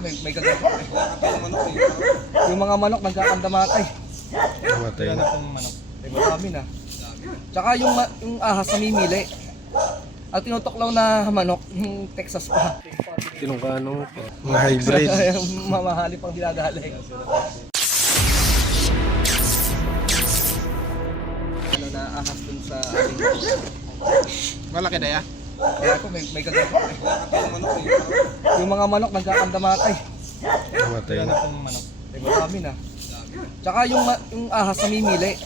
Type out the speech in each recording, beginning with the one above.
may gagawin. Yung mga manok nagkakandamatay. Namatay na. Ay, marami na. Tsaka yung ahas namimili. At tinutuklaw na manok, yung Texas pa. Tinungkano pa. Mga hybrid. Mamahali pang dinagaling. Ano na ahas dun sa ating Malaki na ya? kaya ako may gagawin. Yung mga manok nagkakandamatay. Namatay na. Ay, marami na. Tsaka yung ahas namimili.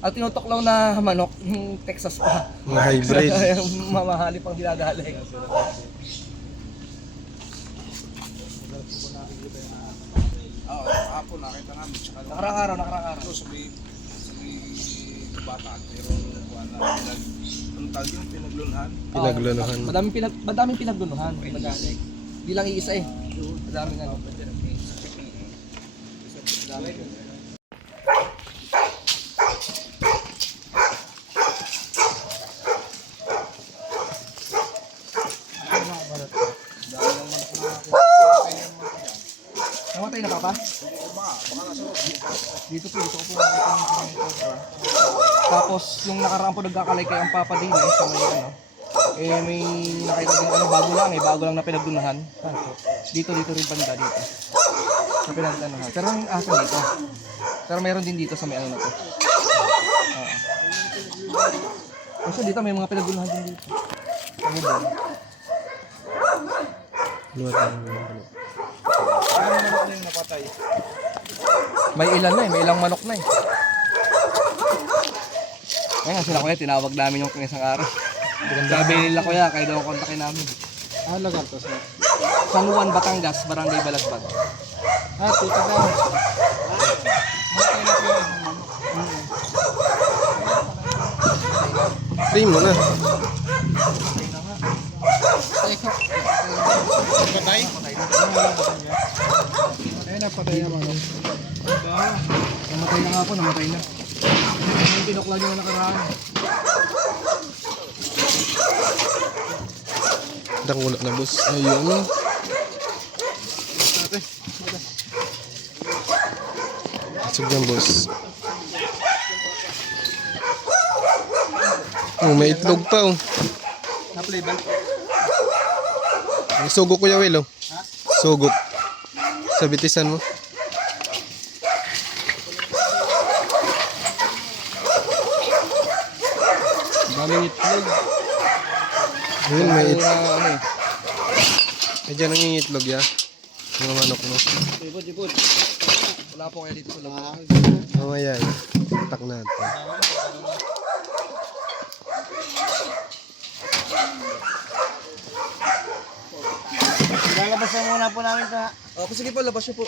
At tinutuklaw na manok, yung Texas pa. Mga hybrid. Mamahali pang dinagaling. Oo, kahapon nakita namin. Tsaka Nakarang araw. ito sa may bataan. Pero ang tawag yung pinaglunhan. Pinaglunuhan. Madaming pinaglunuhan. Di lang iisa eh. Madaming ano. Namatay na ka pa? Dito ko po nakita yung cobra. Tapos yung nakaraan po nagkakalay kay ang papa din sa may ano. May nakita din bago lang na pinagdunahan. Dito rin banda dito. Sa pinagdunahan. Pero yung aso dito. Pero meron din dito sa may ano na to. Kasi dito may mga pinagdunahan din dito. Ano ba? Ano yung napatay? May ilan na may ilang manok na Ngayon sila kuya, tinawag namin yung isang araw. Sabi nila kuya, kayo daw kontakin namin. Lagal to sir. San Juan, Batangas, Barangay Balagbag. Tita daw. Play mo na. Patay? Ay, napatay na mga. Namatay na nga po, namatay na. Yung pinukla nyo na nakaraan. Dangula na boss. Ayun. Isog yan boss. Oh, may itlog pa oh. Na-play ba? Sugok kuya Will oh. Sugok. Sa bitisan mo. Daming itlog. Ayun, may itlog. Ano eh. Ay, dyan ang itlog ya. Mga manok mo. Jibod. Wala po kayo dito sa labas. Mamaya eh. Kontak natin. Lalabas na muna po namin sa... sige po, labas nyo po.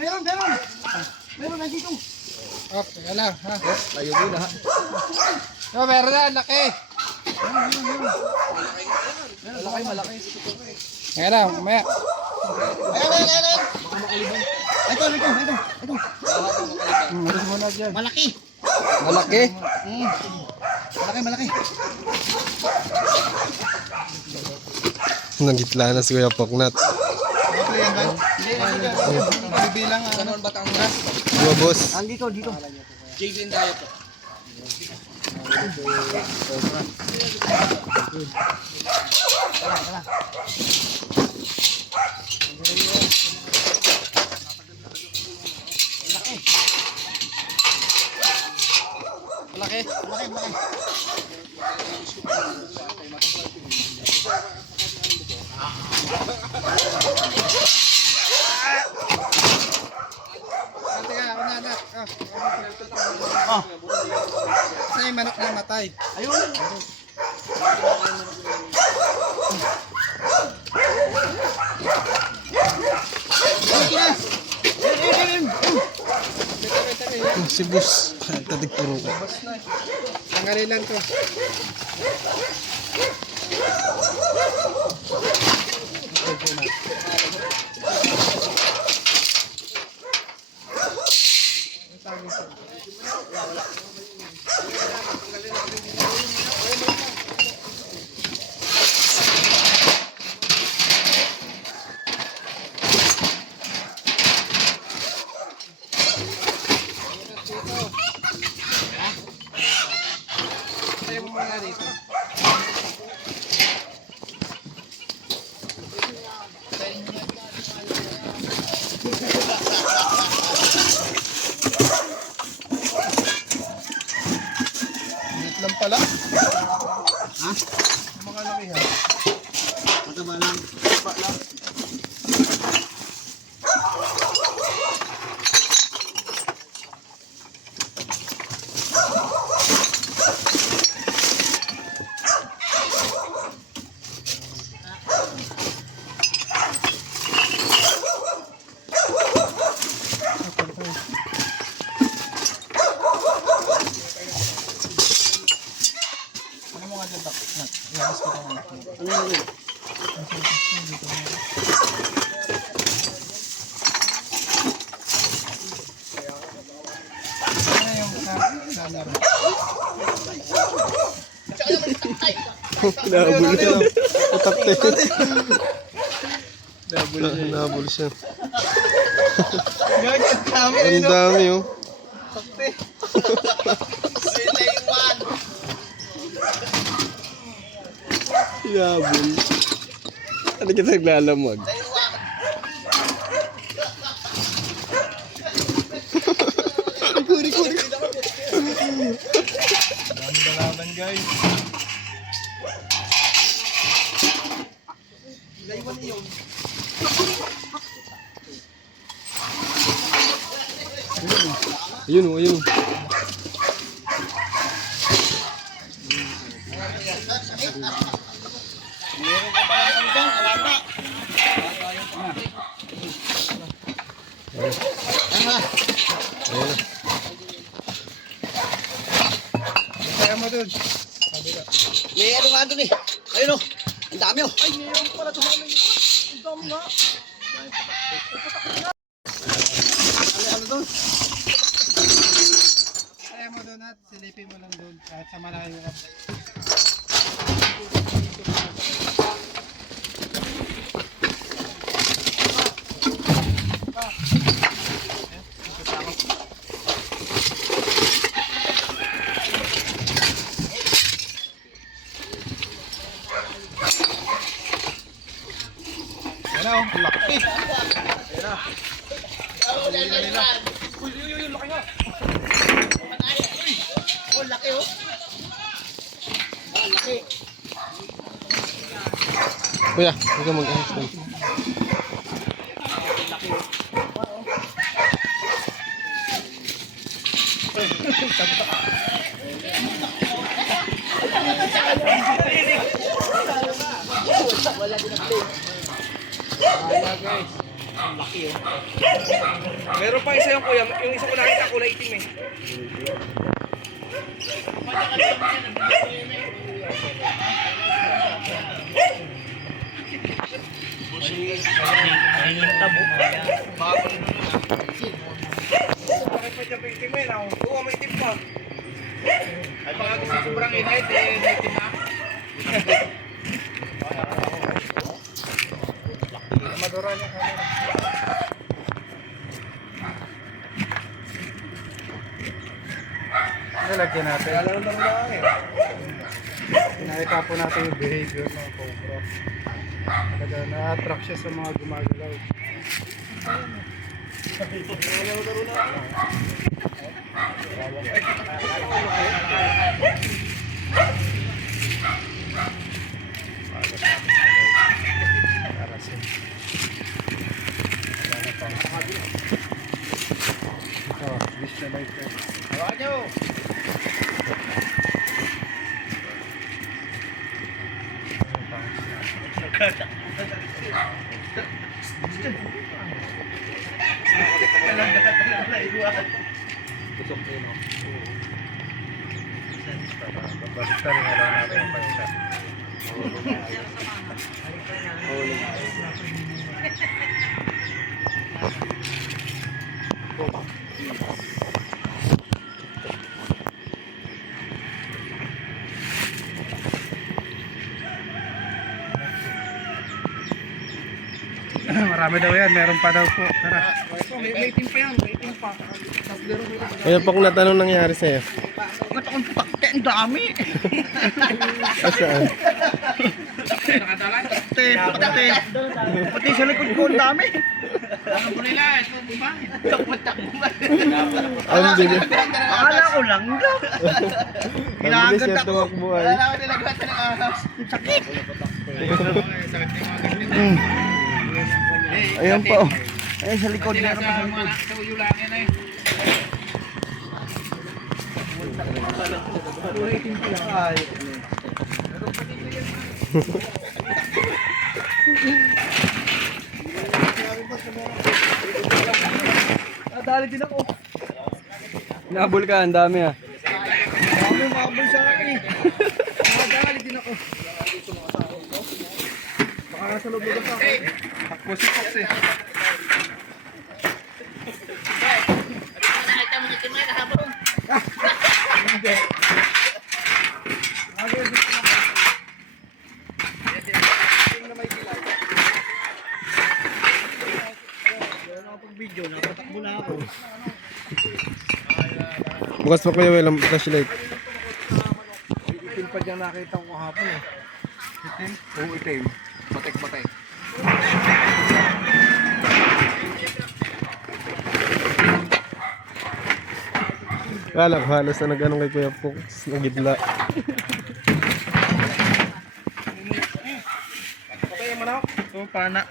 Ayun, meron. Meron nandito. Oh, teka lang ha. Tayo din ha. Oh, meron na, laki. Malaki. Teka lang, mamaya. Ayun! Ito. Maris mo na dyan. Malaki! Malaki. Malaki! Nagitla na si Kuya Poknat. Na-play yan ba? Hindi, bibilang. San Juan, Batangas. Diba boss? Dito. JV and Dayo po. Malaki. Malaki. si boss. Tadig puro ka. Tangalilan ko. Tayo mo muna dito. Init lang pala. Ha? Mga laki ha. Mataba lang. Mataba lang. Ano mo nga dyan, Dok? Ilabas ko ito mga. Ano mo dyan? Ano yung laro? Nabul siya. Utakte. Nabul siya. Gagawin kami Ang dami oh. Sakti. Nabul. Ano kita naglalamag? Kuri. Dami balaban, guys. Ayun oh, ayun. Ayun. Kaya mo dun. May ano nga doon eh. Ayun o. Ang dami o. Ay, meron pala tumami. Ang dami nga. Ano doon? Kaya mo dun at silipin mo lang dun. Kahit sa malayo ka. Ano? Laki! Uy, laki nga. Oh, laki o. Laki. Kuya, huwag ka mag-ahas doon. Wala guys. Ang laki oh. Meron pa isa yung kuya. Yung isa ko nakita kulay itim eh. Bakit pa dyan itim eh? Oo, may itim pa. Ay baka gusto sobrang init eh. May itim na. Madura niya camera. Nalagyan natin. Lalo lang lang eh. Pinakita po natin yung behavior ng cobra. Talaga na-attract siya sa mga gumagalaw. Ito, visualizer. Hawakan nyo. Basta rin wala natin yung pansa. Marami daw yan, meron pa daw po. Tara. May team pa yan, may team pa. Kuya Pok, natanong nangyari sa'yo. Ba't akong pakte? Ang dami. Saan? Pati sa likod ko ang dami. Ang bilis. Akala ko lang. Ang bilis yung tumakbo ay. Sakit. Ayan pa oh. Ayan sa likod. Meron pa sa likod. Nadali din ako. Nabol ka, ang dami ah. Mabul sa akin eh. Nadali din ako. Baka nasa loob na sa akin. Takbo si Fox eh. Video, napatakbo na ako. Bukas pa Kuya Will ang flashlight. Itim pa dyan nakita ko kahapon eh. Itim? Oo, itim. Batek-batek. Kala ko halos na nag-anong kay Kuya Pok. Nagidla. Okay, manok. So, pana.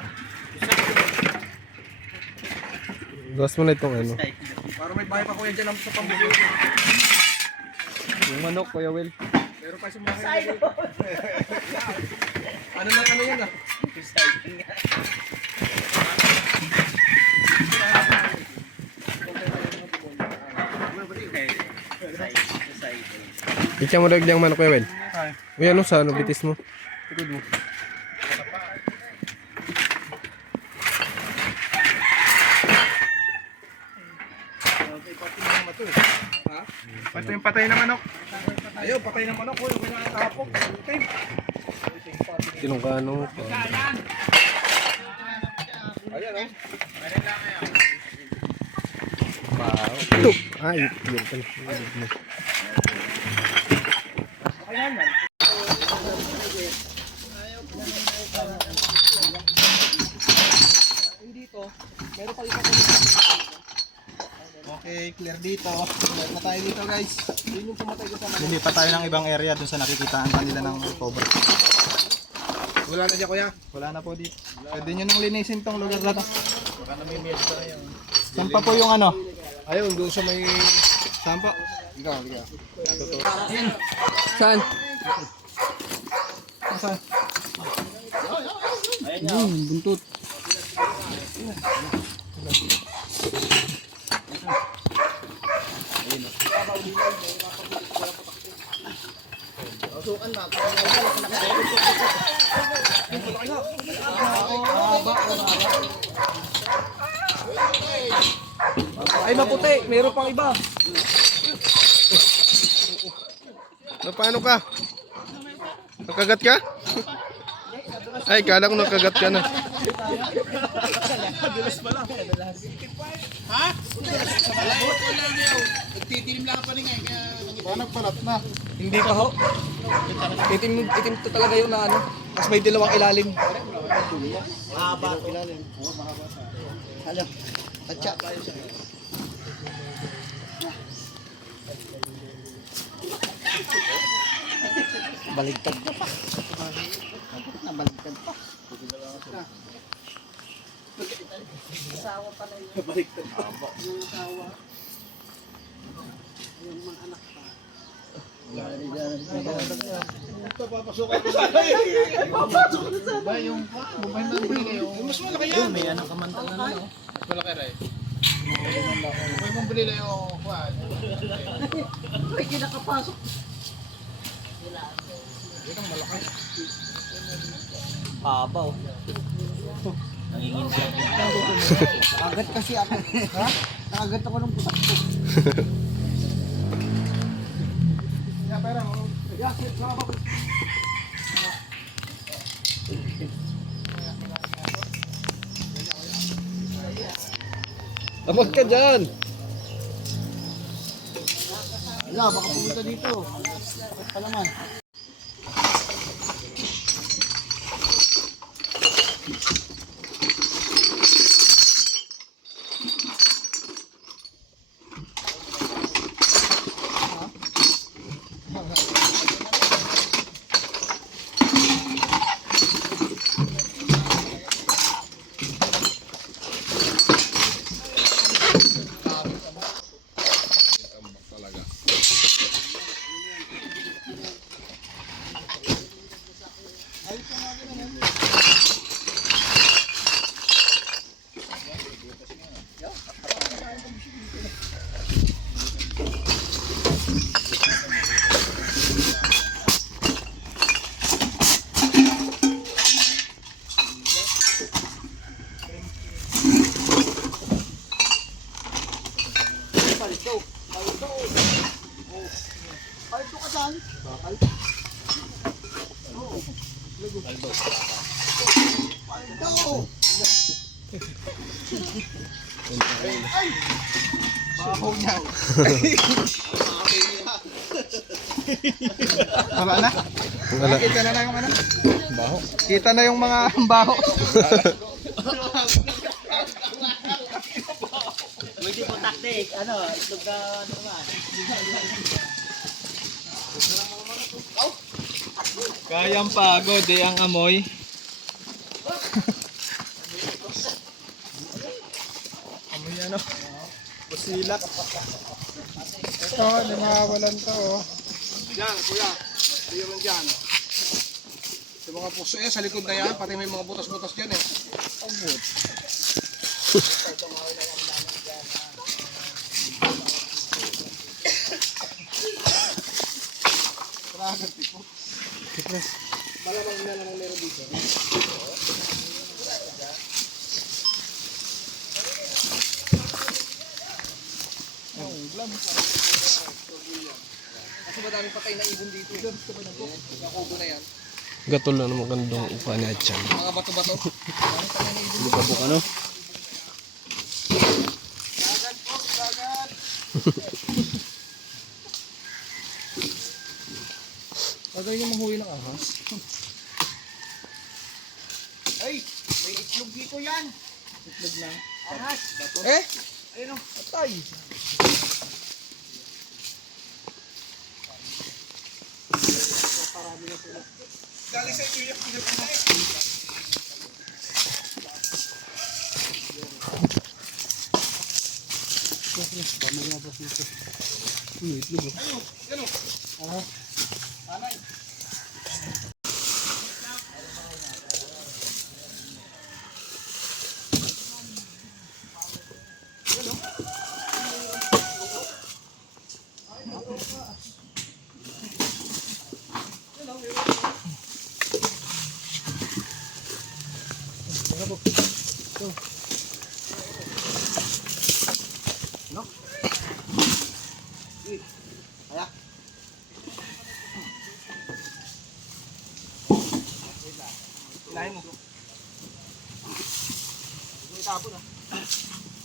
Gawas mo na itong ano. Para may bahay pa kuya dyan sa pambuyo. Yung manok, Kuya Will. Meron pa sa mga ano yan ah? Ikya mo dagyang manok, Kuya Will. Ay. Uy, ano sa ano, bitis mo? Likod mo. Ha? Ito yung patay na manok. Ayaw, patay ng manok. Huwag na nakapok. Itim. Tinong ka ano. Ayan ah. Wow. Ito. Ay, yun pala. Dito, meron pa isa. Okay, clear dito. Clear na tayo dito guys. Yun yung pumatay ko sa manok. Lilipat tayo ng ibang area doon sa nakikitaan kanila ng cobra. Wala na dyan kuya. Wala na po dito. Pwede nyo nang linisin tong lugar na to. Saan pa po yung ano? Ayun, doon sa may... Saan pa? Ikaw, ikaw. Saan? Saan? Buntot. Ay, maputi. Meron pang iba. Paano ka? Nakagat ka? Ay, kala ko nakagat ka na. Nagpalat na. Hindi pa ho. Itim to talaga yun na ano. Mas may dalawang ilalim. Mahaba to. Ano? Tatsa. Baligtad pa pa. Nabaligtad pa. Asawa pala yun. Baligtad pa. Yung asawa. Yung mga anak pa. Ba yung bumay na bigay yung mas malaki yan. May anak kamantalan na. Mas malaki rin. May pambili na yung kuwan. May kinakapasok. Pabaw. Agad kasi ako. Ha? Nakagat ako ng putak ko. Yeah, pero Abot ka dyan! Wala, baka pumunta dito. Ba't pa naman? Paldo ka dyan. Paldo. Baho niya. wala na. Wala. Kita na yung ano. Baho. Kita na yung mga baho. Pwede po taktik. Ano, itlog ka naman. Kayang pagod eh ang amoy. Amoy ano. Busilak. Ito, hindi makawalan to. Oh. Yan, kuya. Hindi yun dyan. Yung mga puso yan, sa likod na yan. Pati may mga butas-butas dyan eh. Abot. Tragat tipo. Malamang na naman meron dito. Kasi madaming patay na ibon dito. Nakubo na yan. Gatol na naman kandong upa niya dyan. Mga bato-bato. Madaming patay na ibon. Bukabuk ano? Pagay yung mahuwi ng ahas. Ay, may itlog dito yan. Itlog lang. Ahas. Eh! Ayun o, patay. Galing sa inyo yung pinag-inay. Ilahin mo. May tapon ah.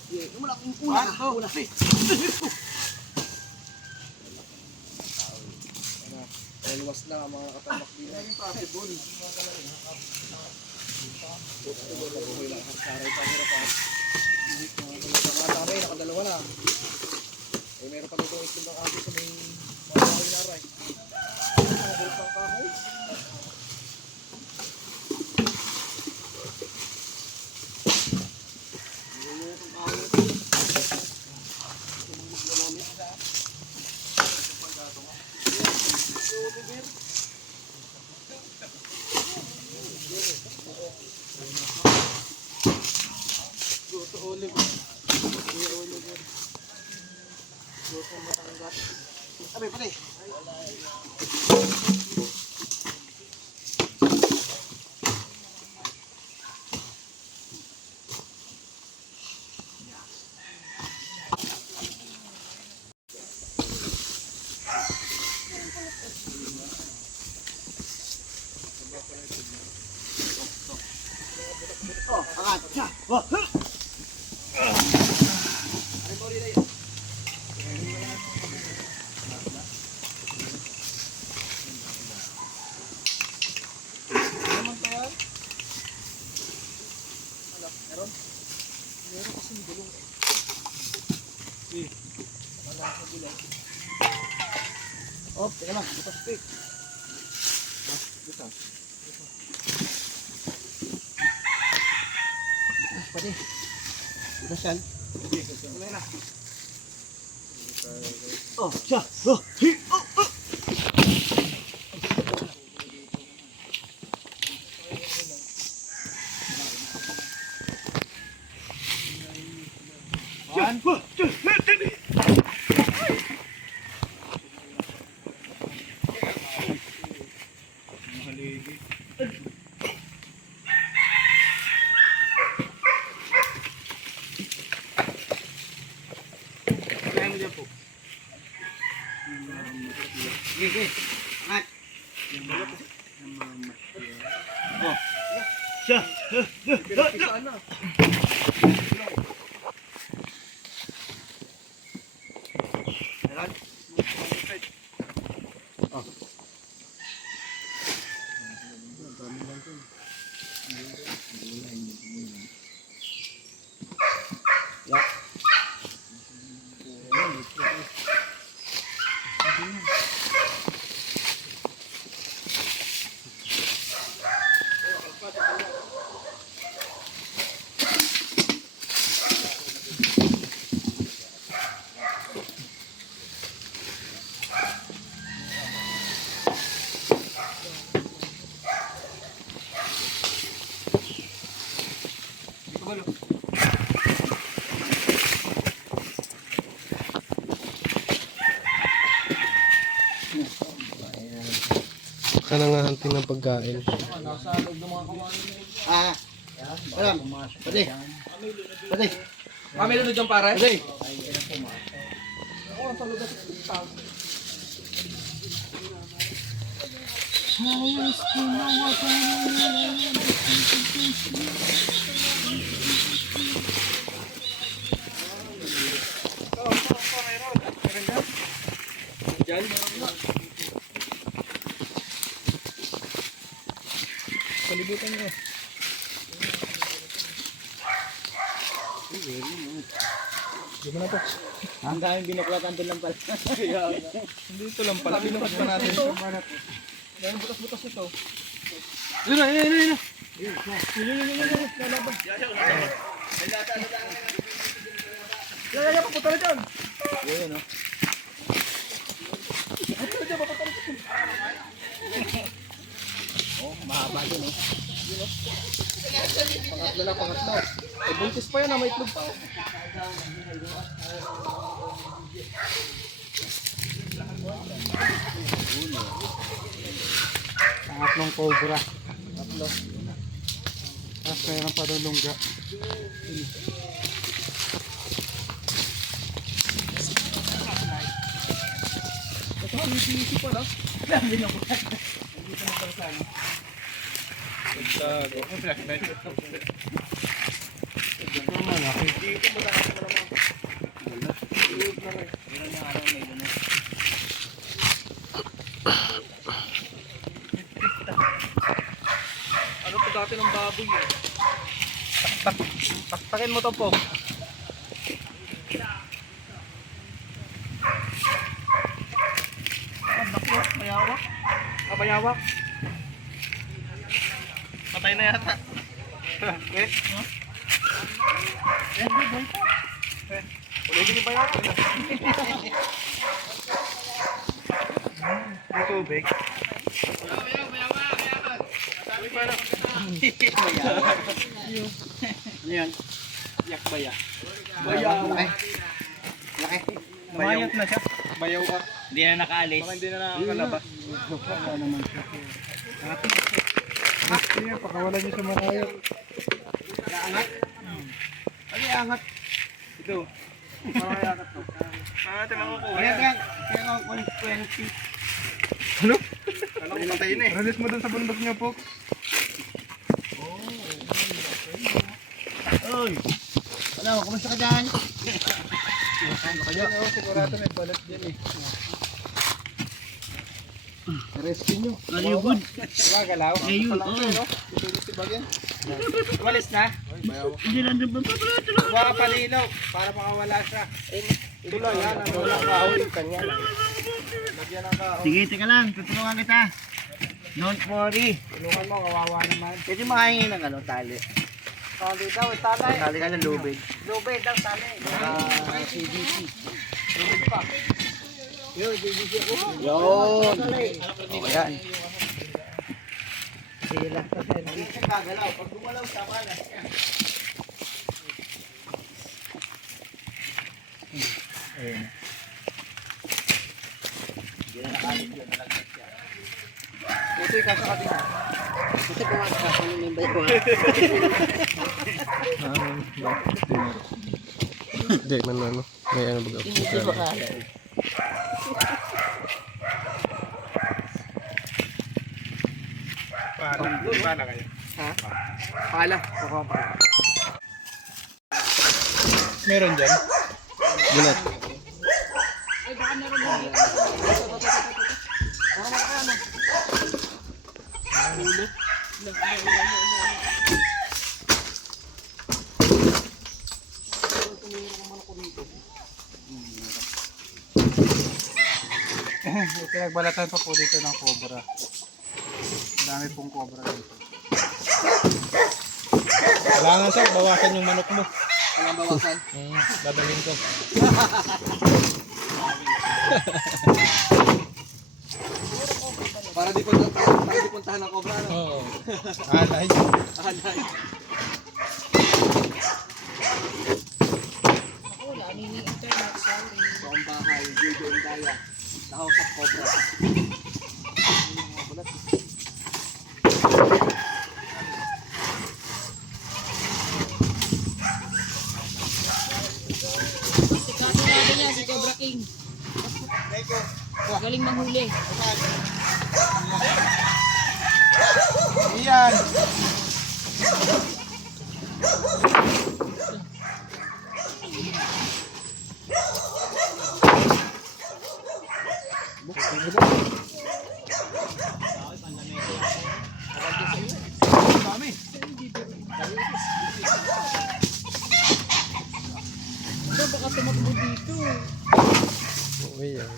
Yung wala kong una. Una. Luwas lang ang mga katambak dito. Yung traffic doon. Buhay lang. Saray pa hirap pa. Nakadami, nakadalawa na. Eh, meron pa dito itlog ng aso sa may mga kahoy na aray. Mga bulit ng kahoy. Abay, patay. Oh, angat. Sa. Wah. Oh, teka lang, butas pa eh. Butas. Pwede. Butas yan. Wala na. Oh, siya. Oh, hi, oh, oh. One, two, three. Sige, angat. Oh. Siya. Ka na nga hunting ng pagkain. Ah. Alam. Pwede. Pwede. Kami lunod dyan pare. Pwede. Palibutan nyo. Di mo na po. Ang daming binuklatan doon lang pala. Dito lang pala. Binukat pa natin. Dahil butas-butas ito. Yun na, yun na, yun na. Lalaban, papunta na dyan. Yun, no? Oh, mahaba din, no? Pangatlo na, pangatlo. Eh, buntis pa yan, may itlog pa. Pangatlong cobra. Tatlo. Tapos mayroon pa doon lungga. Ito, ang easy pala. Ano to dati ng baboy eh? Taktakin mo to po. Mayawak. Mayawak. Patay na yata. Okay. Uligin yung bayawak. May tubig. Ano yan? Yak baya. Bayawak. Laki. Laki. Namayot na siya. Bayaw ka. Hindi na nakaalis. Baka hindi na nakakalabas. Wala naman siya. Kaya pakawalan niyo sa marayot. Ano yung angat? Ito. Makayakat to. Ate makukuha yan. Kaya nga 120. Ano? Alam ko patayin eh. Release mo dun sa bundok niyo, Pox. Wala, kumusta ka dyan? Kaya oh, sigurado may balat din eh. Rescue nyo. Ayun. Gagalaw. Ayun, Ito si Bagyan. Umalis na? Hindi nandun ba? Baka palinaw para makawala siya. Ito lang yan. Ano lang kahoy. Kanya lang. Lagyan ng kahoy. Sige, teka lang. Tutulungan kita. Don't worry. Tulungan mo, kawawa naman. Pwede makahingi ng ano, tali. Tali daw, tali. Tali ka ng lubid. Lubid daw, tali. CDC. Lubid pa. Yun, JBC ako. Yun. O, yan. Sila sa service. Kagalaw. Pag gumalaw, tama na. Putoy ka sa kabila. Kasi kung ang kasan yung may bayo. Hindi, ano. May ano baga. Hindi ba kala? Paano kayo? Ha? Pala. Kukuha pala. Meron dyan. Bulat. Pinagbalatan pa po dito ng cobra. Dami pong cobra dito. Kailangan sa bawasan yung manok mo. Walang bawasan. Dadalhin ko. Para di puntahan ng cobra. No? Oo. Alay. Alay. Wala, nini internet, sorry. So ang bahay, video and daya. The House of Cobra. Sikati natin niya, si Cobra King. Galing manghuli. Iyan. Ito, baka tumakbo dito. Oo, yan.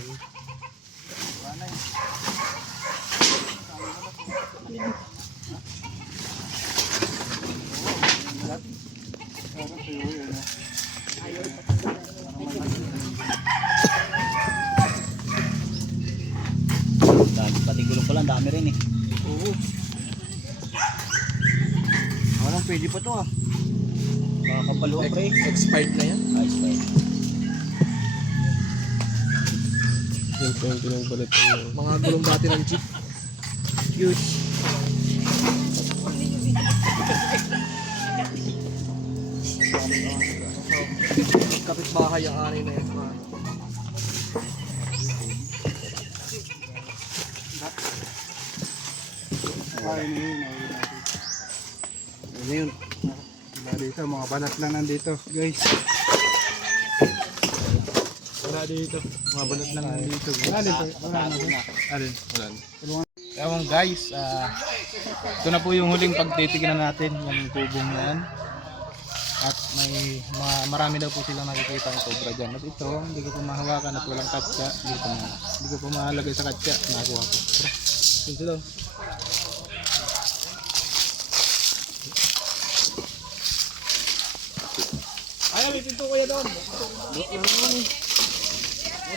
Pati gulong ko lang, dami rin eh. Oo. Walang pwede pa to ah. Makakapalo pre. Expired na yan. Ayos pa yun. Yan po yung pinagbalat ng Mga gulong dati ng jeep. Huge. Kapit-bahay ang ani na yun. Kain yun. Ano yun? Wala dito, mga balat lang nandito, guys. Wala dito, mga balat lang nandito. Alin po? Alin? Wala. Ewan guys, ito na po yung huling pagtitignan natin, yung tubong yan. At may marami daw po silang nakikita ng cobra dyan. At ito, hindi ko po mahawakan at walang katsa. Hindi ko po mahalagay sa katsa. Nakakuha ko. Ito daw. Ay, may pinto kuya doon.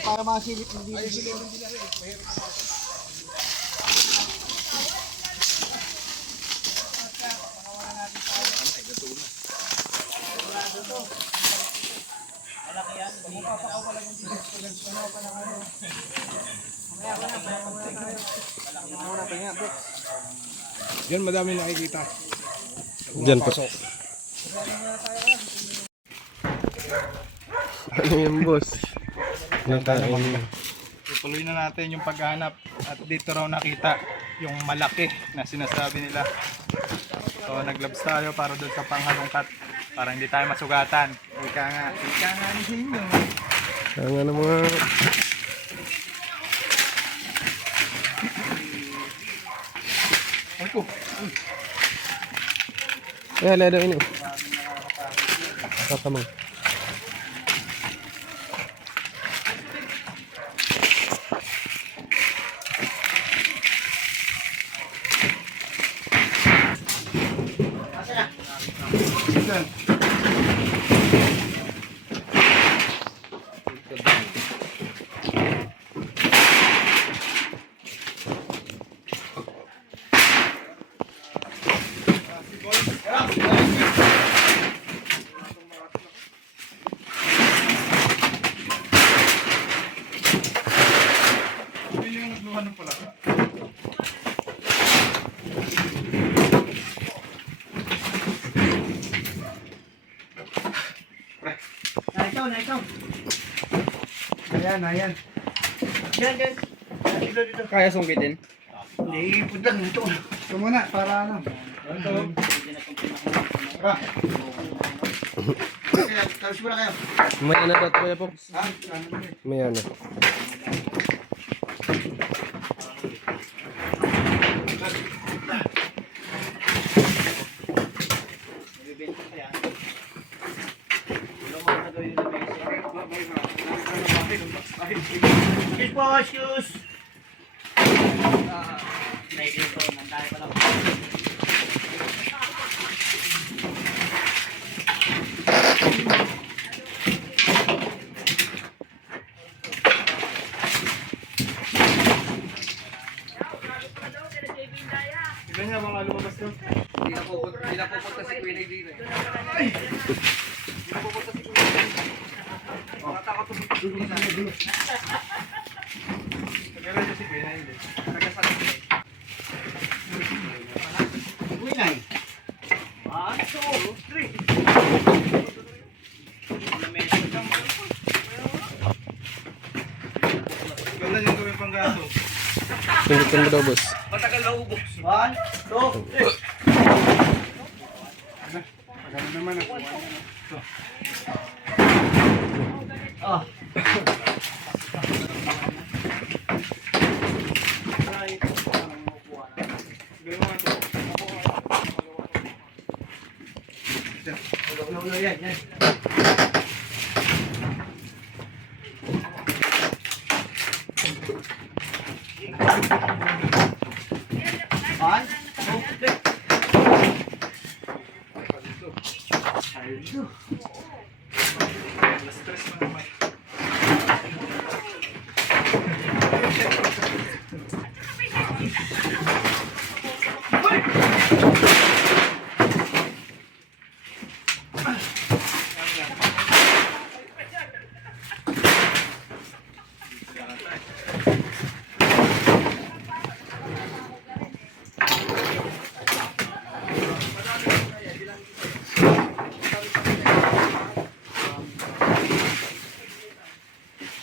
Para masilip hindi. Ay, silip hindi na rin. Mahirap na ako. Malaki yan. Yan, madami nakikita. Diyan po. Ano yan, boss? Nakain. Tutuloy na natin yung paghahanap at dito raw nakita yung malaki na sinasabi nila. So naglabs tayo para doon sa panghalongkat para hindi tayo masugatan. Ika nga ni Sinyo. Kaya nga ng mga... Ako, Eh, hala daw ini. Tatamang. yung nagluhan ng pala. Ayan. Kaya sungkitin? Hindi, punta dito. Ito muna, para ano. Tapos muna kayo. May ano daw, Kuya Pox? Ha? May ano. Iba niya mga lumabas doon. Hindi na pupunta si Queen dito eh. Hindi na pupunta si Queen. Nakatakot to si Queen na. Nagkaroon niya si Kuya na hindi. Nagasan ko eh. Ganda yung gawin pang gato. Pindutin mo daw, boss. Matagal na ubos. Magano naman ako. Gawin mo ito. Stress mo naman.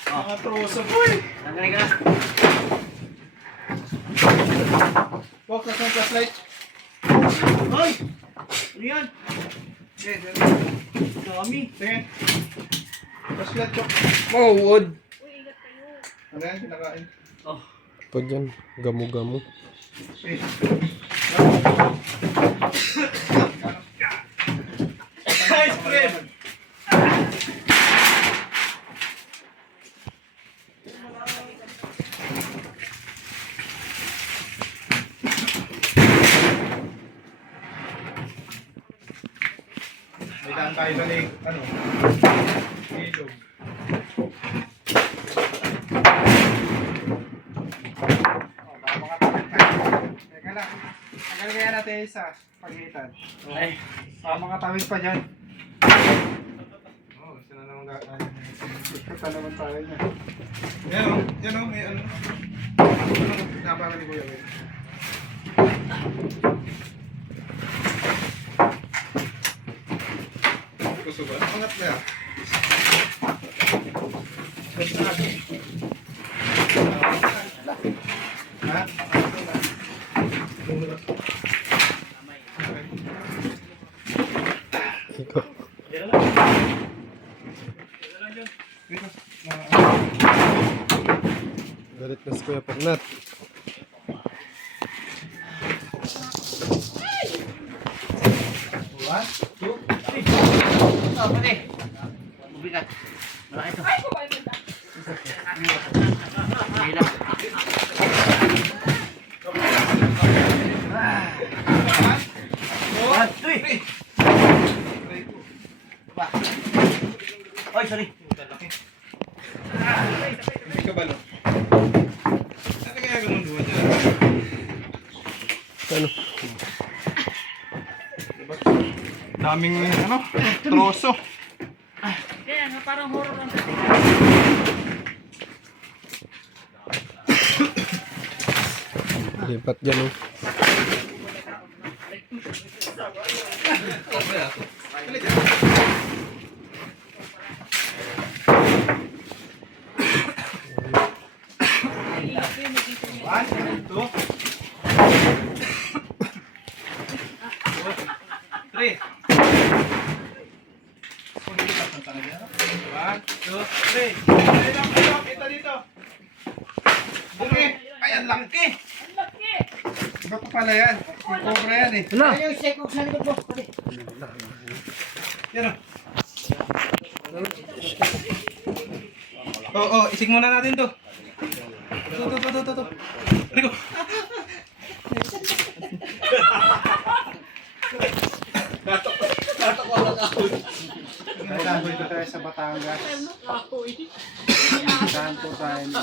Mga troso, boy! Tanggalin ka na. Walk na sa flashlight. Hoy! Ano yan? Dami. Tingin. Flashlight ko. Oh, wood. Ano yan? Pinakain. Pa dyan. Gamu-gamu. Eh. Ice cream! May daan tayo sa lake. Ano? Ilog. Teka lang. Tagal kaya natin isa. Pagitan. Ay. Mga tawid pa dyan. Oo, isa na naman Kata naman tayo niya. Yan o, may ano. Napaka ni Kuya Will. Gusto ba? Angat na yan. Ha? Ikaw. Galit na si Kuya Pagnat. Oy, sorry. Hindi ka balo. Ano kaya ganun duwa dyan? Ano? Daming ano, troso. Kaya nga, parang horror lang. Lipat dyan oh. One, two, three. One, two, three. Kita dito. Laki. Ay, ang laki. Ang laki! Iba pa pala yan. Yung cobra yan eh. Wala. Yan o. Oo, isig muna natin to. To. Rico. Nagkahoy ko tayo sa Batangas. Saan po tayo nila?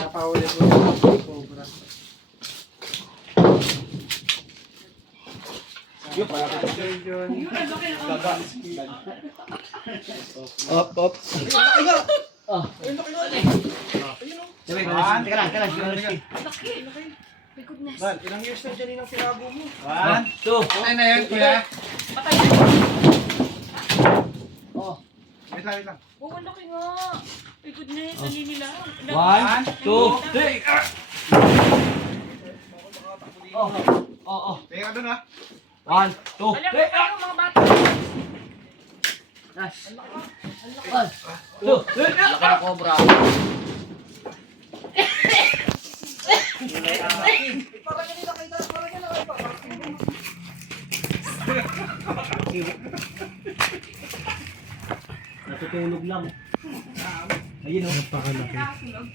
Napahuli po yung cobra. Up. Teka lang. Laki! My goodness. Man, ilang years na dyan yung tinago mo? One, two. Patay na yan, kuya. Patay na. Wait lang. Oh, ang laki nga. My goodness, naninilaw. One, two, three. Oh. Teka ka dun ha. One, two, Alam mo three. tayo mga bata. Nice. One, two, three. Laki na cobra. Natutulog lang. Ayun o. Napakalaki. Tulog.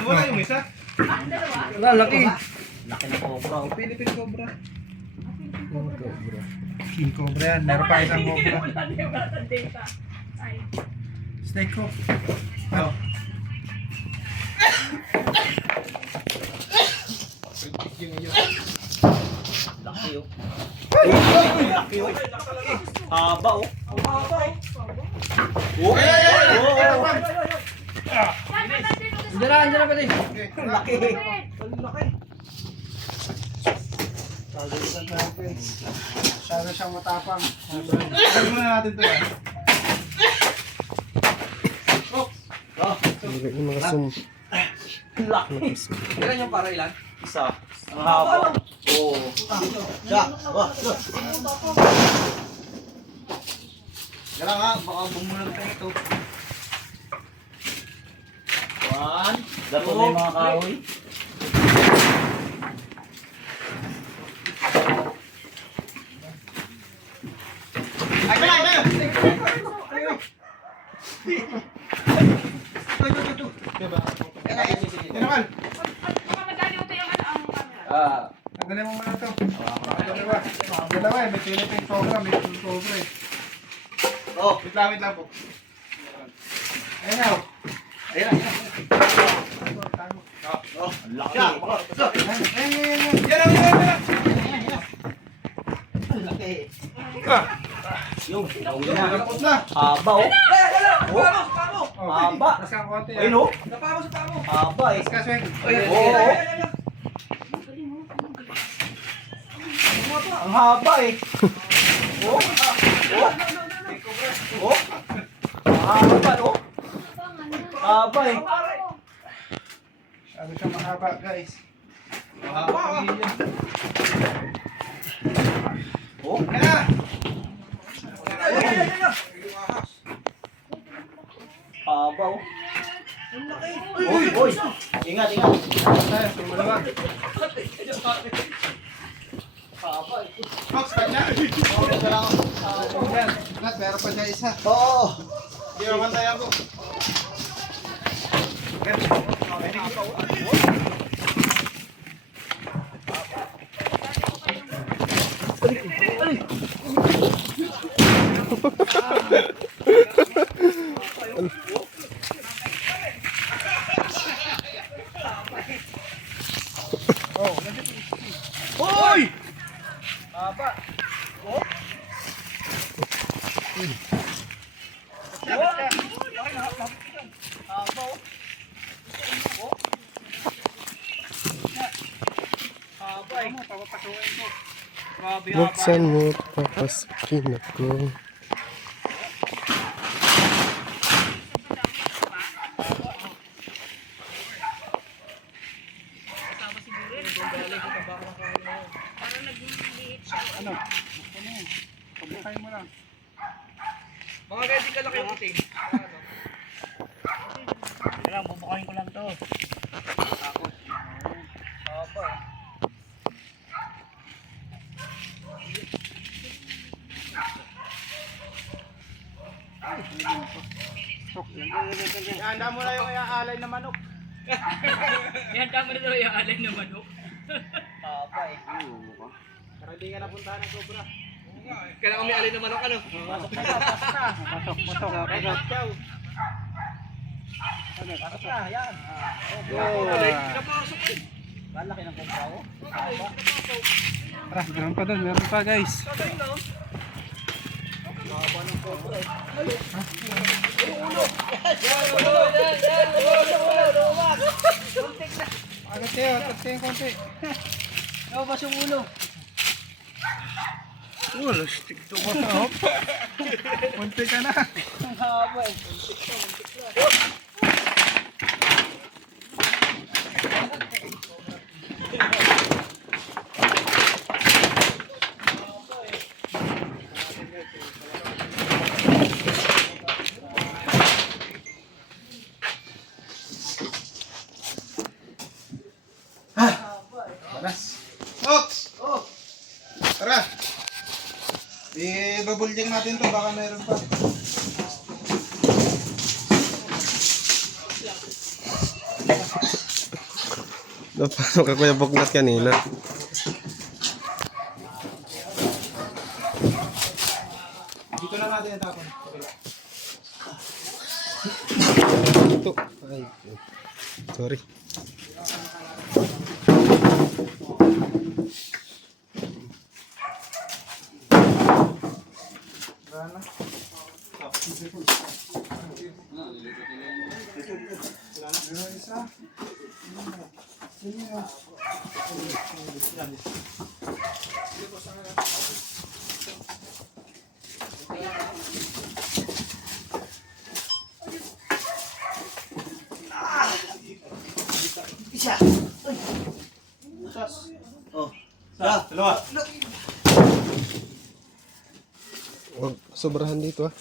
Wala yung isa. Wala, laki. Laki na cobra. Philippine cobra. Cobra. King cobra yan. Meron pa isang cobra. Wala sa data. Ay. Snake ko. Oh. Laki o. Laki o. Haba o. Andiyan na pati. Laki. Pagalitan natin. Masyado siyang matapang. Gawin muna natin ito yan. Lagay yung mga zoom. Laki. Ilan yung para ilan? Isa. Ang haba. Oo. Kaya nga, baka bumulag tayo ito. One. Dapat na yung mga kahoy. Yan naman. Baka madali ko tayo ang Tanggalin mo muna ito. Dalawa eh. May Philippine cobra. May full cobra eh. Oh. Wait lang po. Ayan na. Ayan. Oh, ang laki. Haba oh. Haba. Mas kang konti. Ayun oh. Haba eh. Oo. Ang haba eh. Oh. Oh. Oh. Haba oh. Haba eh. Ano siya mahaba guys. Oh. Haba oh. Uy, uy. Ingat, ingat. Haba eh. Box, kanya. Okay lang. Nat, meron pa siya isa. Oo. Hindi mamantay ako. Hoy! Haba. Oh. Haba oh. Oh. Haba eh. Papapasukin ko. Grabe haba. Buksan mo, papasukin ako. Pagbukain mo lang. Mga guys, di ka laki yung puti. Kailangan, bubukain ko lang to. Haba eh. Ihanda mo na yung iaalay na manok. Yan, tama na daw yung alay na manok. Haba eh. Para hindi ka napuntahan ng sobra. Kailangan may alin naman ako ano. Pasok. Pasok na, yan. Pinapasok eh. Malaki ng kumbaw. Tara, meron pa doon. Meron pa guys. Haba ng kumbaw eh. Agad kayo, agad kayo konti. Lumabas yung ulo. Wala, stick to ko. Konti ka na. Ang haba eh. Ox! Oh! Tara! I-babuljing natin to, baka mayroon pa. Paano ka kuya buklat kanina? Dito na natin yung tapon. Ito. Ay. Sorry. Huwag sobrahan dito ah.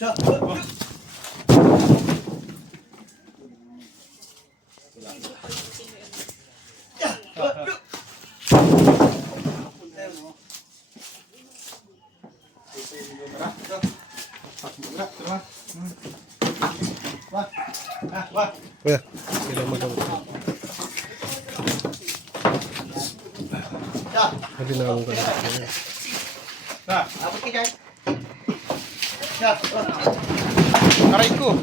Kuya, kailangan magawa. Malinawang ka na. Dapat ka dyan. Aray ko!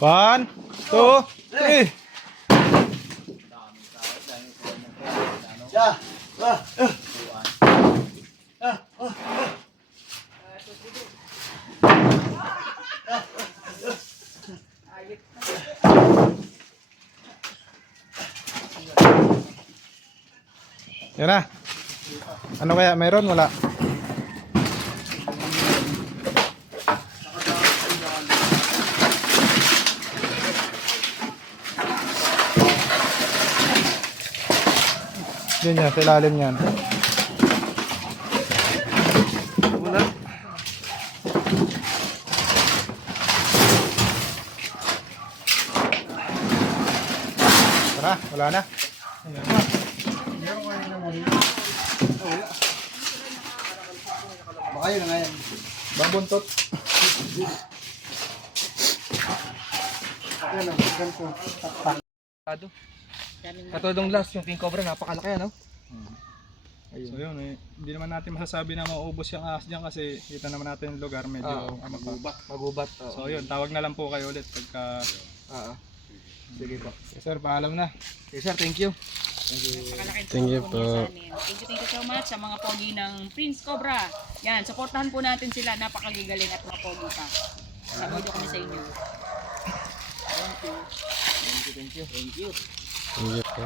1, 2, 3. Yan na. Ano kaya? Meron? Wala? Yan yan, sa ilalim yan. Wala. Tara, wala na. Baka yun na nga yan. Babuntot. Yan ang gan ko. Katulong last yung king cobra, napakalaki ano? So yun, hindi naman natin masasabi na mauubos yung ahas dyan kasi kita naman natin yung lugar medyo Magubat. So yun, tawag na lang po kayo ulit pagka... Sige po. Yes, sir, paalam na. Okay sir, thank you. Thank you po. Thank you so much sa mga pogi ng Prince Cobra. Yan, supportahan po natin sila. Napakagagaling at mga pogi pa. Saludo kami sa inyo. Thank you po.